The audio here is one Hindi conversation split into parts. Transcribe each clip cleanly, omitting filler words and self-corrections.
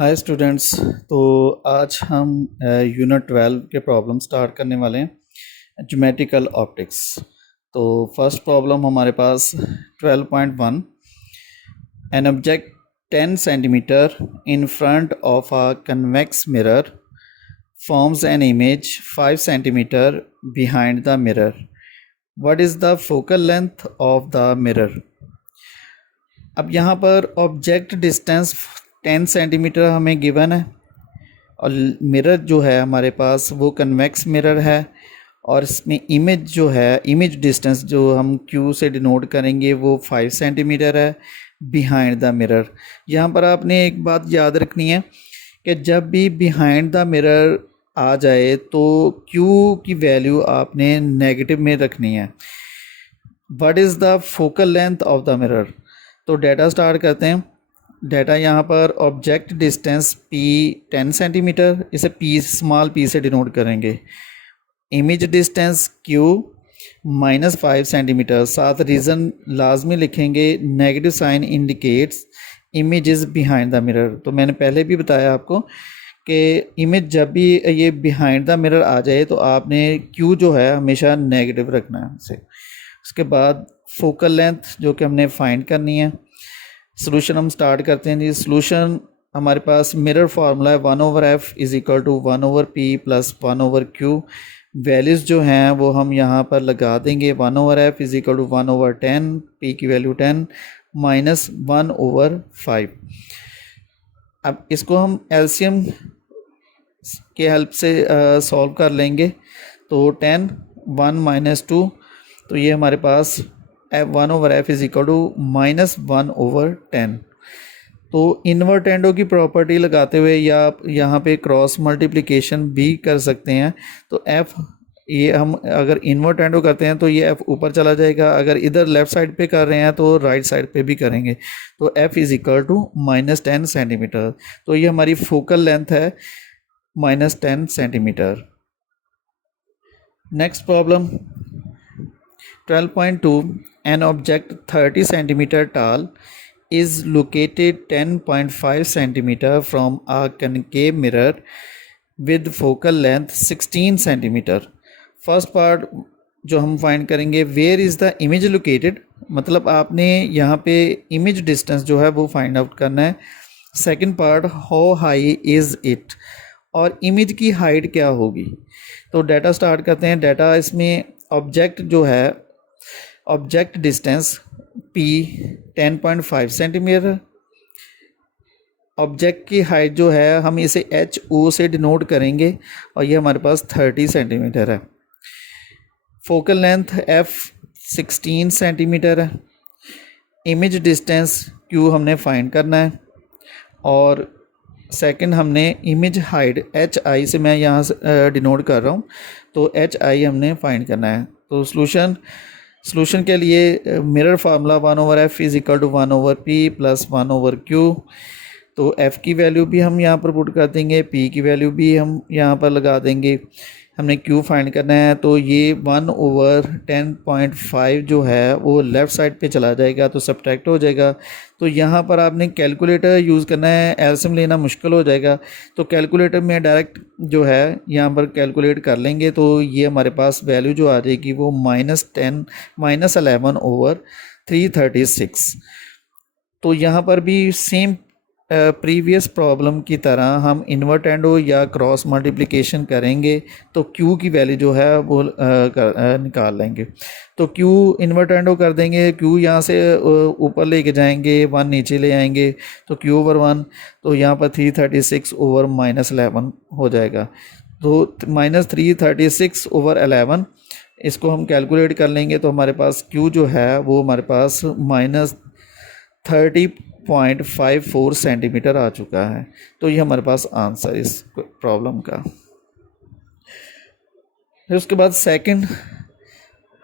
Hi students. तो आज हम यूनिट 12 के प्रॉब्लम स्टार्ट करने वाले हैं, ज्योमेट्रिकल ऑप्टिक्स। तो फर्स्ट प्रॉब्लम हमारे पास 12.1, an object 10 centimetre in front of a convex mirror forms an image 5 centimeter behind the mirror. What is the focal length of the mirror? अब यहाँ पर ऑब्जेक्ट डिस्टेंस 10 सेंटीमीटर हमें गिवन है और मिरर जो है हमारे पास वो कन्वेक्स मिरर है और इसमें इमेज जो है, इमेज डिस्टेंस जो हम Q से डिनोट करेंगे वो 5 सेंटीमीटर है बिहाइंड द मिरर। यहाँ पर आपने एक बात याद रखनी है कि जब भी बिहाइंड द मिरर आ जाए तो Q की वैल्यू आपने नेगेटिव में रखनी है। What is the focal length of the mirror? तो डाटा स्टार्ट करते हैं। डाटा यहाँ पर ऑब्जेक्ट डिस्टेंस P 10 सेंटीमीटर, इसे P स्मॉल p से डिनोट करेंगे। इमेज डिस्टेंस Q -5 सेंटीमीटर, साथ रीज़न लाजमी लिखेंगे, negative sign indicates image is behind the mirror. तो मैंने पहले भी बताया आपको कि इमेज जब भी ये बिहाइंड द मिरर आ जाए तो आपने Q जो है हमेशा नेगेटिव रखना है इसे। उसके बाद फोकल लेंथ जो कि हमने फाइंड करनी है। सोल्यूशन हम स्टार्ट करते हैं जी। सोल्यूशन हमारे पास मिरर फार्मूला है 1/f is equal to 1/p plus 1/q। Values जो हैं वो हम यहाँ पर लगा देंगे। 1/f is equal to 1/10, p की वैल्यू 10 माइनस 1/5। अब इसको हम एलसीएम के हेल्प से सॉल्व कर लेंगे। तो 10 1 माइनस 2, तो ये हमारे पास 1/f इज़ इक्वल टू -1/10। तो इन्वर्टेंडो की प्रॉपर्टी लगाते हुए या आप यहाँ पे क्रॉस मल्टीप्लिकेशन भी कर सकते हैं। तो f ये हम अगर इन्वर्टेंडो करते हैं तो ये f ऊपर चला जाएगा, अगर इधर लेफ़्ट साइड पे कर रहे हैं तो राइट साइड पे भी करेंगे। तो f is equal to -10 centimetre. तो ये हमारी फोकल लेंथ है -10 centimetre. Next problem 12.2, an object 30 centimeter tall is located 10.5 centimeter from a concave mirror with focal length 16 centimeter. First part जो हम फाइंड करेंगे, where is the image located, मतलब आपने यहाँ पे इमेज डिस्टेंस जो है वो फाइंड आउट करना है। Second part, how high is it, और इमेज की हाइट क्या होगी। तो डाटा स्टार्ट करते हैं। डाटा इसमें ऑब्जेक्ट जो है, object distance P 10.5 centimetre, object की हाइट जो है हम इसे HO से डिनोट करेंगे और ये हमारे पास 30 सेंटीमीटर है। फोकल लेंथ F 16 सेंटीमीटर है। इमेज डिस्टेंस Q हमने फाइंड करना है और सेकंड हमने इमेज हाइट HI से मैं यहाँ से डिनोट कर रहा हूँ, तो HI हमने फाइंड करना है। तो सॉल्यूशन के लिए mirror formula 1/f is equal to 1/p plus 1/q। तो f की वैल्यू भी हम यहाँ पर पुट कर देंगे, p की वैल्यू भी हम यहाँ पर लगा देंगे। हमने q फाइंड करना है, तो ये 1/10.5 जो है वो लेफ़्ट साइड पे चला जाएगा तो सब्ट्रैक्ट हो जाएगा। तो यहाँ पर आपने कैलकुलेटर यूज़ करना है, एलसीएम लेना मुश्किल हो जाएगा। तो कैलकुलेटर में डायरेक्ट जो है यहाँ पर कैलकुलेट कर लेंगे, तो ये हमारे पास वैल्यू जो आ जाएगी वो -11/336। तो यहाँ पर भी सेम प्रीवियस प्रॉब्लम की तरह हम इन्वर्टेंडो या क्रॉस मल्टीप्लिकेशन करेंगे तो Q की वैल्यू जो है वो निकाल लेंगे। तो Q इन्वर्टेंडो कर देंगे, Q यहाँ से ऊपर लेके जाएंगे, 1 नीचे ले आएंगे तो Q/1, तो यहाँ पर 336/-11 हो जाएगा। तो -336/11 इसको हम कैलकुलेट कर लेंगे तो हमारे पास Q जो है वो हमारे पास -30.54 सेंटीमीटर आ चुका है। तो ये हमारे पास आंसर इस प्रॉब्लम का। फिर उसके बाद सेकंड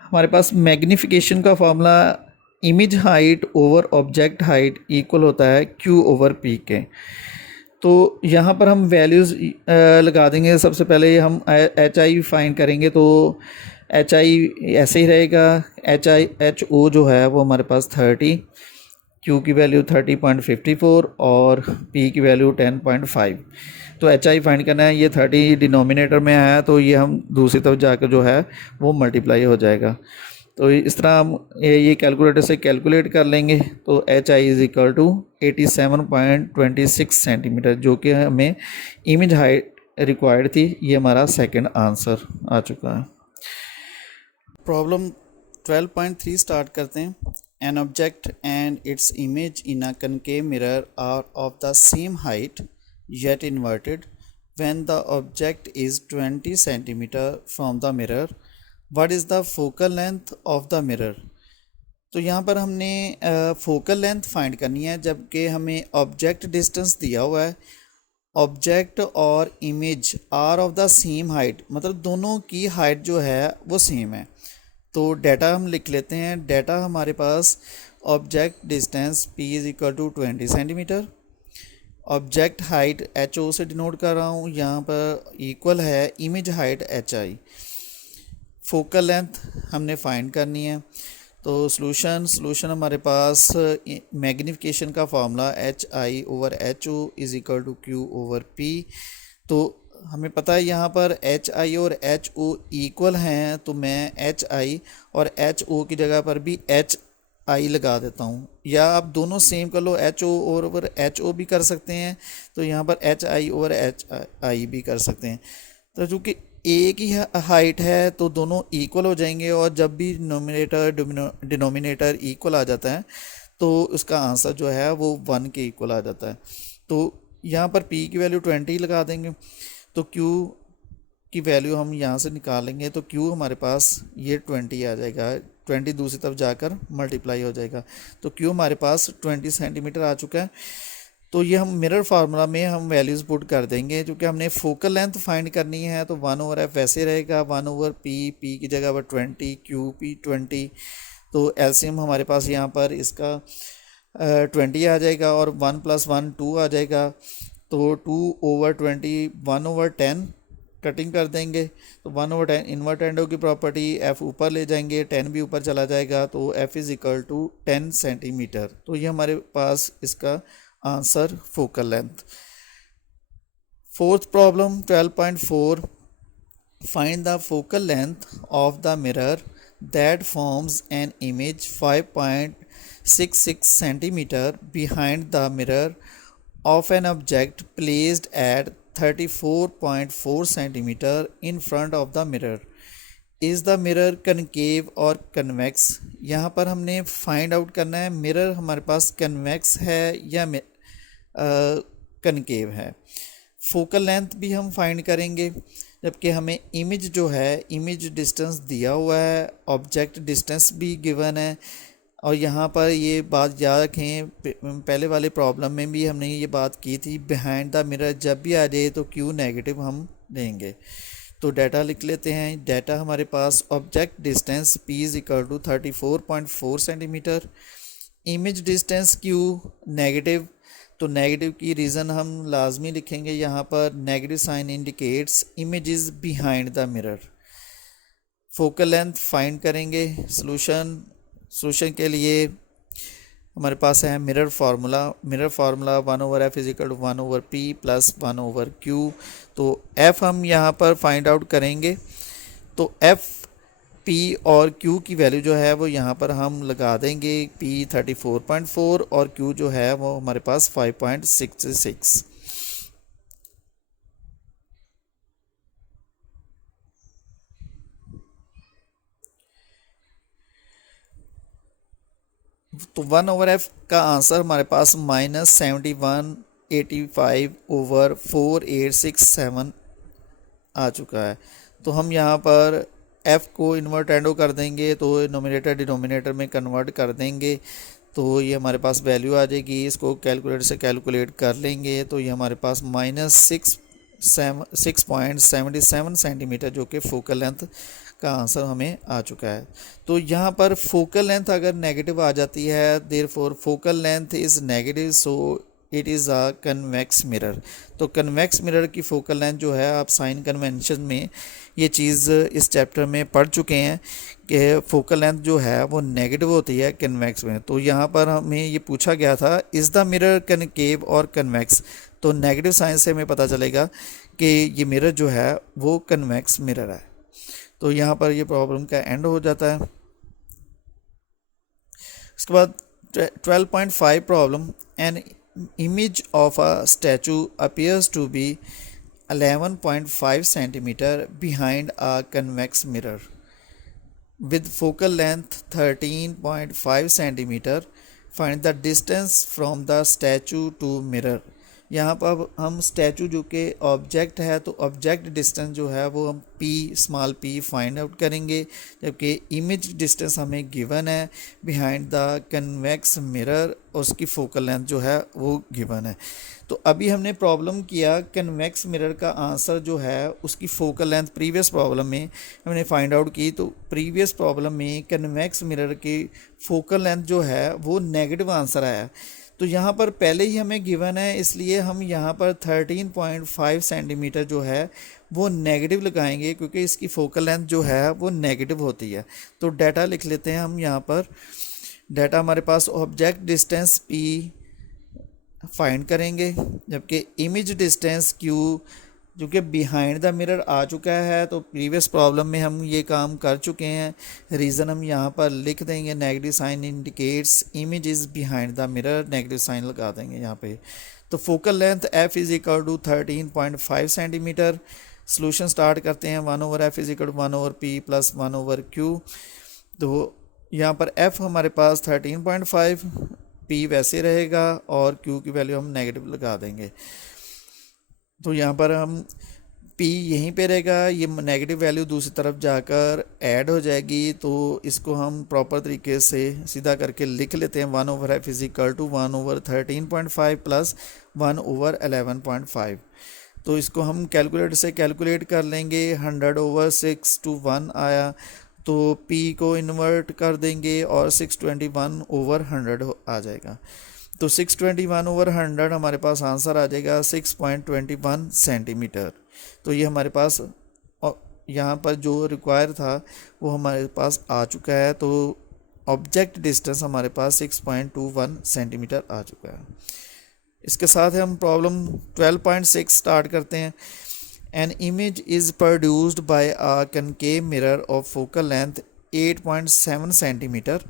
हमारे पास मैग्नीफिकेशन का formula image height over object height equal होता है Q/P के। तो यहाँ पर हम वैल्यूज़ लगा देंगे। सबसे पहले हम HI फाइंड करेंगे, तो HI ऐसे ही रहेगा, HO जो है वो हमारे पास 30, क्यू की वैल्यू 30.54 और पी की वैल्यू 10.5। तो एच आई फाइंड करना है। ये 30 डिनोमिनेटर में आया तो ये हम दूसरी तरफ जाकर जो है वो मल्टीप्लाई हो जाएगा। तो इस तरह हम ये कैलकुलेटर से कैलकुलेट कर लेंगे। तो H I is equal to 87.26 centimetre, जो कि हमें इमेज हाइट रिक्वायर्ड थी। ये हमारा सेकंड आंसर आ चुका है। प्रॉब्लम 12.3 स्टार्ट करते हैं। An object and its image in a concave mirror are of the same height yet inverted when the object is 20 centimeter from the mirror. What is the focal length of the mirror? तो यहाँ पर हमने फोकल लेंथ फाइंड करनी है, जबकि हमें ऑब्जेक्ट डिस्टेंस दिया हुआ है। ऑब्जेक्ट और image are of the same height, मतलब दोनों की हाइट जो है वो सेम है। तो डाटा हम लिख लेते हैं। डाटा हमारे पास object distance P is equal to 20 centimetre, object height H O से डिनोट कर रहा हूँ, यहाँ पर इक्वल है image height H I. Focal length हमने फाइंड करनी है। तो सॉल्यूशन हमारे पास मैग्नीफिकेशन का formula H I over H O is equal to Q over P. तो हमें पता है यहाँ पर एच आई और एच ओ इक्वल हैं, तो मैं एच आई और एच ओ की जगह पर भी एच आई लगा देता हूँ, या आप दोनों सेम कर लो, H O over H O भी कर सकते हैं। तो यहाँ पर H I over H I भी कर सकते हैं। तो चूँकि एक ही हाइट है तो दोनों इक्वल हो जाएंगे, और जब भी डिनोमिनेटर इक्वल आ जाता है तो उसका आंसर जो है वो 1 के इक्वल आ जाता है। तो यहाँ पर p की वैल्यू 20 लगा देंगे, तो q की वैल्यू हम यहाँ से निकालेंगे। तो q हमारे पास ये 20 आ जाएगा, 20 दूसरी तरफ जाकर मल्टीप्लाई हो जाएगा। तो q हमारे पास 20 सेंटीमीटर आ चुका है। तो ये हम मिरर फार्मूला में हम वैल्यूज़ पुट कर देंगे, क्योंकि हमने फोकल लेंथ फाइंड करनी है। तो 1 ओवर एफ वैसे रहेगा, 1 ओवर पी की जगह पर 20, क्यू पी 20। तो एलसीएम हमारे पास यहाँ पर इसका 20 आ जाएगा, और 1 + 1 2 आ जाएगा। तो 2 ओवर 20 1 ओवर 10 कटिंग कर देंगे। तो 1 ओवर 10 इन्वर्ट एंडो की प्रॉपर्टी, एफ ऊपर ले जाएंगे, 10 भी ऊपर चला जाएगा। तो F is equal to 10 centimetre. तो ये हमारे पास इसका answer focal length. Fourth problem 12.4, find the focal length of the mirror that forms an image 5.66 centimetre behind the mirror of an object placed at 34.4 centimeter in front of the mirror. Is the mirror concave or convex? यहाँ पर हमने फाइंड आउट करना है मिरर हमारे पास कन्वेक्स है या कनकेव है। फोकल लेंथ भी हम फाइंड करेंगे, जबकि हमें इमेज जो है इमेज डिस्टेंस दिया हुआ है, ऑब्जेक्ट डिस्टेंस भी गिवन है। और यहाँ पर ये बात याद रखें, पहले वाले प्रॉब्लम में भी हमने ये बात की थी, बिहाइंड द मिरर जब भी आ जाए तो क्यू नेगेटिव हम लेंगे। तो डाटा लिख लेते हैं। डाटा हमारे पास object distance p is equal to 34.4 centimetre, image distance Q negative. तो नेगेटिव की रीज़न हम लाजमी लिखेंगे यहाँ पर, negative sign indicates image is behind the mirror. Focal length find करेंगे। सोल्यूशन के लिए हमारे पास है mirror formula 1 over F is equal to 1 over P plus 1 over Q. तो एफ हम यहाँ पर फाइंड आउट करेंगे। तो एफ पी और क्यू की वैल्यू जो है वो यहाँ पर हम लगा देंगे। पी 34.4 और क्यू जो है वो हमारे पास 5.66। तो 1 ओवर एफ का आंसर हमारे पास -7185 ओवर 4867 आ चुका है। तो हम यहाँ पर एफ़ को इन्वर्टेंडो कर देंगे, तो नोमिनेटर डिनोमिनेटर में कन्वर्ट कर देंगे। तो ये हमारे पास वैल्यू आ जाएगी। इसको कैलकुलेटर से कैलकुलेट कर लेंगे तो ये हमारे पास -6.77 सेंटीमीटर जो कि फोकल लेंथ का आंसर हमें आ चुका है। तो यहाँ पर फोकल लेंथ अगर नेगेटिव आ जाती है, therefore focal length is negative, so it is a convex mirror. तो कन्वेक्स मिरर की फोकल लेंथ जो है, आप साइन कन्वेंशन में ये चीज़ इस चैप्टर में पढ़ चुके हैं कि फोकल लेंथ जो है वो नेगेटिव होती है कन्वेक्स में। तो यहाँ पर हमें ये पूछा गया था, इज़ द मिरर कनकेव और कन्वेक्स। तो नेगेटिव साइन से हमें पता चलेगा कि ये मिरर जो है वो कन्वेक्स मिरर है। तो यहाँ पर ये प्रॉब्लम का एंड हो जाता है। उसके बाद 12.5 problem, an image of a statue appears to be 11.5 centimeter behind a convex mirror with focal length 13.5 centimeter. Find the distance from the statue to mirror. यहाँ पर अब हम स्टैचू जो कि ऑब्जेक्ट है, तो ऑब्जेक्ट डिस्टेंस जो है वो हम P small P find out करेंगे, जबकि इमेज डिस्टेंस हमें गिवन है बिहाइंड द कन्वेक्स मिरर, और उसकी फोकल लेंथ जो है वो गिवन है। तो अभी हमने प्रॉब्लम किया कन्वेक्स मिरर का आंसर जो है उसकी फोकल लेंथ प्रीवियस प्रॉब्लम में हमने फाइंड आउट की। तो प्रीवियस प्रॉब्लम में कन्वेक्स मिरर की फोकल लेंथ जो है वो नेगेटिव आंसर आया। तो यहाँ पर पहले ही हमें गिवन है, इसलिए हम यहाँ पर 13.5 सेंटीमीटर जो है वो नेगेटिव लगाएंगे, क्योंकि इसकी फोकल लेंथ जो है वो नेगेटिव होती है। तो डाटा लिख लेते हैं हम यहाँ पर। डाटा हमारे पास ऑब्जेक्ट डिस्टेंस पी फाइंड करेंगे, जबकि इमेज डिस्टेंस क्यू जो कि बिहाइंड द मिरर आ चुका है। तो प्रीवियस प्रॉब्लम में हम ये काम कर चुके हैं। रीज़न हम यहाँ पर लिख देंगे, negative sign indicates image is behind the mirror, negative sign लगा देंगे यहाँ पे। तो focal length f is equal to 13.5 centimetre. Solution start करते हैं। 1/f is equal to 1/p plus 1/q। तो यहाँ पर f हमारे पास 13.5, p वैसे रहेगा और q की वैल्यू हम नेगेटिव लगा देंगे। तो यहाँ पर हम p यहीं पे रहेगा, ये नेगेटिव वैल्यू दूसरी तरफ जाकर ऐड हो जाएगी। तो इसको हम प्रॉपर तरीके से सीधा करके लिख लेते हैं। 1/f is equal to 1/13.5 plus 1/11.5। तो इसको हम कैलकुलेटर से कैलकुलेट कर लेंगे। 100/6 to 1 आया, तो p को इन्वर्ट कर देंगे और 621/100 आ जाएगा। तो 621/100 हमारे पास आंसर आ जाएगा 6.21 सेंटीमीटर। तो ये हमारे पास यहाँ पर जो रिक्वायर था वो हमारे पास आ चुका है। तो ऑब्जेक्ट डिस्टेंस हमारे पास 6.21 सेंटीमीटर आ चुका है। इसके साथ हम प्रॉब्लम 12.6 स्टार्ट करते हैं। An image is produced by a concave mirror of focal length 8.7 centimetre.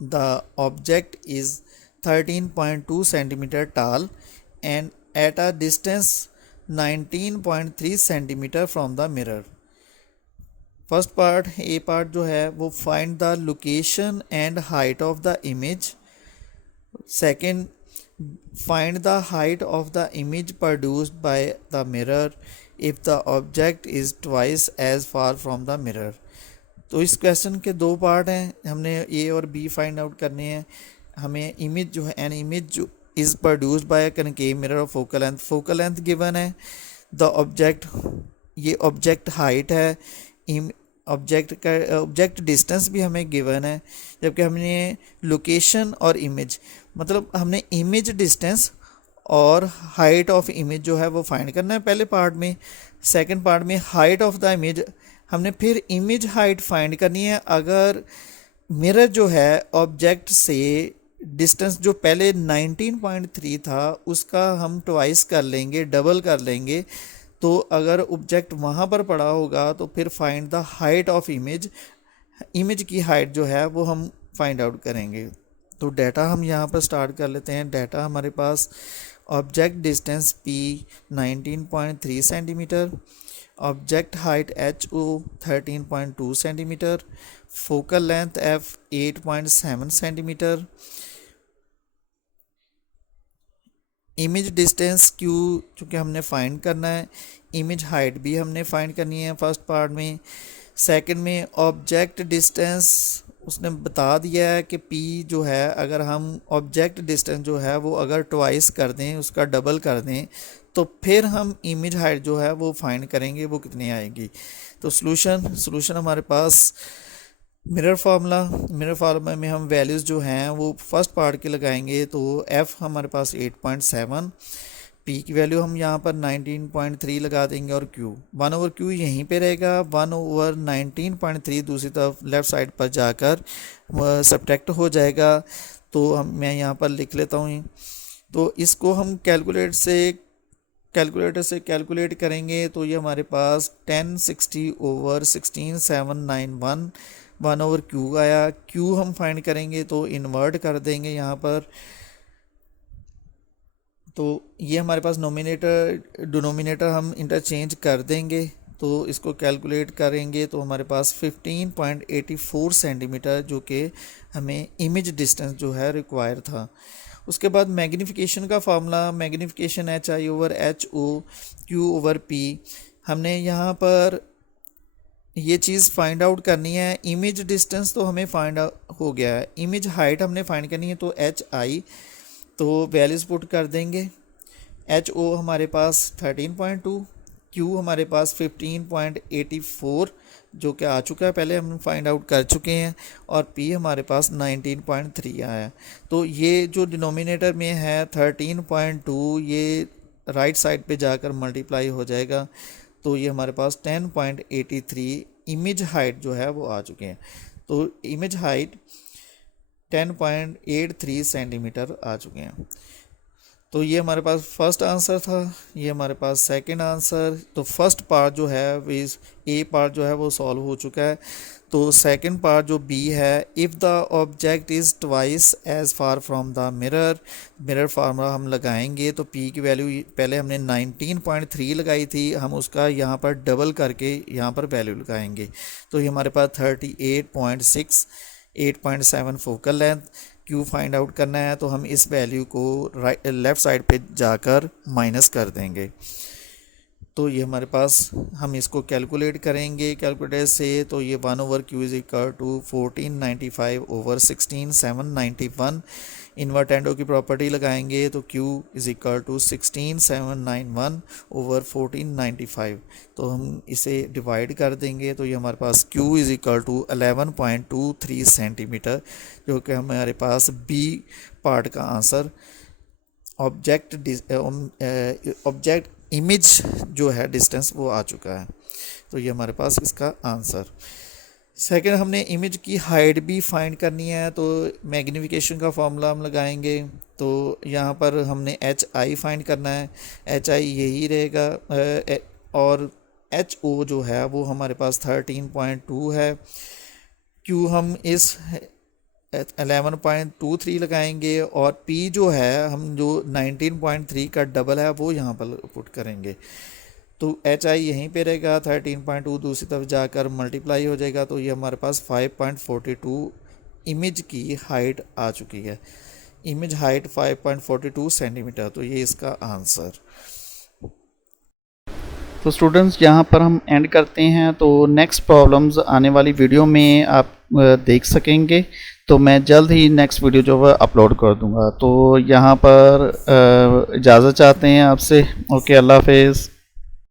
The object is 13.2 centimeter tall and at a distance 19.3 centimeter from the mirror. First part A part जो है वो find the location and height of the image. Second, find the height of the image produced by the mirror if the object is twice as far from the mirror. तो इस क्वेश्चन के दो पार्ट हैं, हमने ए और बी फाइंड आउट करने हैं। हमें इमेज जो है, एन इमेज जो is produced by concave mirror of focal length given है। द ऑब्जेक्ट, ये ऑब्जेक्ट हाइट है, ऑब्जेक्ट डिस्टेंस भी हमें गिवन है, जबकि हमने लोकेशन और इमेज, मतलब हमने इमेज डिस्टेंस और हाइट ऑफ इमेज जो है वो फाइंड करना है पहले पार्ट में। सेकंड पार्ट में हाइट ऑफ द इमेज हमने फिर इमेज हाइट फाइंड करनी है। अगर मिरर जो है ऑब्जेक्ट से डिस्टेंस जो पहले 19.3 था उसका हम ट्वाइस कर लेंगे, डबल कर लेंगे। तो अगर ऑब्जेक्ट वहाँ पर पड़ा होगा तो फिर find the height of image, image की हाइट जो है वो हम फाइंड आउट करेंगे। तो डाटा हम यहाँ पर स्टार्ट कर लेते हैं। डाटा हमारे पास object distance p 19.3 centimetre, object height HO 13.2 centimetre, focal length f 8.7 centimetre, image distance q चूँकि हमने फाइंड करना है, इमेज हाइट भी हमने फाइंड करनी है फर्स्ट पार्ट में। सेकंड में ऑब्जेक्ट डिस्टेंस उसने बता दिया है कि p जो है अगर हम ऑब्जेक्ट डिस्टेंस जो है वो अगर ट्वाइस कर दें, उसका डबल कर दें, तो फिर हम इमेज हाइट जो है वो फाइंड करेंगे वो कितनी आएगी। तो सॉल्यूशन हमारे पास मिरर फार्मूला में हम वैल्यूज़ जो हैं वो फर्स्ट पार्ट के लगाएंगे। तो एफ़ हमारे पास 8.7, पी की वैल्यू हम यहाँ पर 19.3 लगा देंगे और क्यू 1/q यहीं पे रहेगा। 1/19.3 दूसरी तरफ लेफ़्ट साइड पर जाकर सब्ट्रैक्ट हो जाएगा। तो मैं यहाँ पर लिख लेता हूँ। तो इसको हम कैलकुलेटर से कैलकुलेट करेंगे तो ये हमारे पास 1060/16791 1/q आया। q हम फाइंड करेंगे तो इन्वर्ट कर देंगे यहाँ पर। तो ये हमारे पास डिनोमिनेटर हम इंटरचेंज कर देंगे। तो इसको कैलकुलेट करेंगे तो हमारे पास 15.84 सेंटीमीटर जो कि हमें इमेज डिस्टेंस जो है रिक्वायर था। उसके बाद मैग्नीफिकेशन का फार्मूला, मैग्नीफिकेशन HI/HO Q/P। हमने यहाँ पर ये चीज़ फाइंड आउट करनी है। इमेज डिस्टेंस तो हमें फाइंड हो गया है, इमेज हाइट हमने फाइंड करनी है। तो HI तो वैल्यूज़ पुट कर देंगे। HO हमारे पास 13.2, Q हमारे पास 15.84 जो कि आ चुका है, पहले हम फाइंड आउट कर चुके हैं, और P हमारे पास 19.3 आया है। तो ये जो डिनोमिनेटर में है 13.2 ये राइट साइड पे जाकर मल्टीप्लाई हो जाएगा। तो ये हमारे पास 10.83 इमेज हाइट जो है वो आ चुके हैं। तो इमेज हाइट 10.83 सेंटीमीटर आ चुके हैं। तो ये हमारे पास फर्स्ट आंसर था, ये हमारे पास सेकंड आंसर। तो फर्स्ट पार्ट जो है ए पार्ट जो है वो सॉल्व हो चुका है। तो सेकंड पार्ट जो बी है, if the object is twice as far from the mirror formula हम लगाएंगे। तो पी की वैल्यू पहले हमने 19.3 लगाई थी, हम उसका यहाँ पर डबल करके यहाँ पर वैल्यू लगाएंगे। तो ये हमारे पास 38.6, 8.7 focal length. Q find out करना है तो हम इस वैल्यू को लेफ़्ट साइड पे जाकर माइनस कर देंगे। तो ये हमारे पास, हम इसको कैलकुलेट करेंगे कैलकुलेटर से। तो ये 1/q is equal to 1495/16791। Invertendo की प्रॉपर्टी लगाएंगे तो q इज इक्वल टू 16791/1495। तो हम इसे डिवाइड कर देंगे तो ये हमारे पास q is equal to 11.23 centimetre, जो कि हमारे पास बी पार्ट का आंसर ऑब्जेक्ट इमेज जो है डिस्टेंस वो आ चुका है। तो ये हमारे पास इसका आंसर। सेकंड, हमने इमेज की हाइट भी फाइंड करनी है। तो मैग्नीफिकेशन का फॉर्मूला हम लगाएंगे। तो यहाँ पर हमने HI फाइंड करना है, HI यही रहेगा, और HO जो है वो हमारे पास 13.2 है। Q हम इस 11.23 लगाएंगे, और P जो है हम जो 19.3 का डबल है वो यहाँ पर पुट करेंगे। तो HI यहीं पे रहेगा, 13.2 दूसरी तरफ जाकर मल्टीप्लाई हो जाएगा। तो ये हमारे पास 5.42 इमेज की हाइट आ चुकी है। Image height 5.42 centimetre. तो ये इसका आंसर। तो स्टूडेंट्स यहाँ पर हम एंड करते हैं। तो नेक्स्ट प्रॉब्लम्स आने वाली वीडियो में आप देख सकेंगे। तो मैं जल्द ही नेक्स्ट वीडियो जो है अपलोड कर दूंगा। तो यहाँ पर इजाज़त चाहते हैं आपसे। ओके, अल्लाह हाफिज़।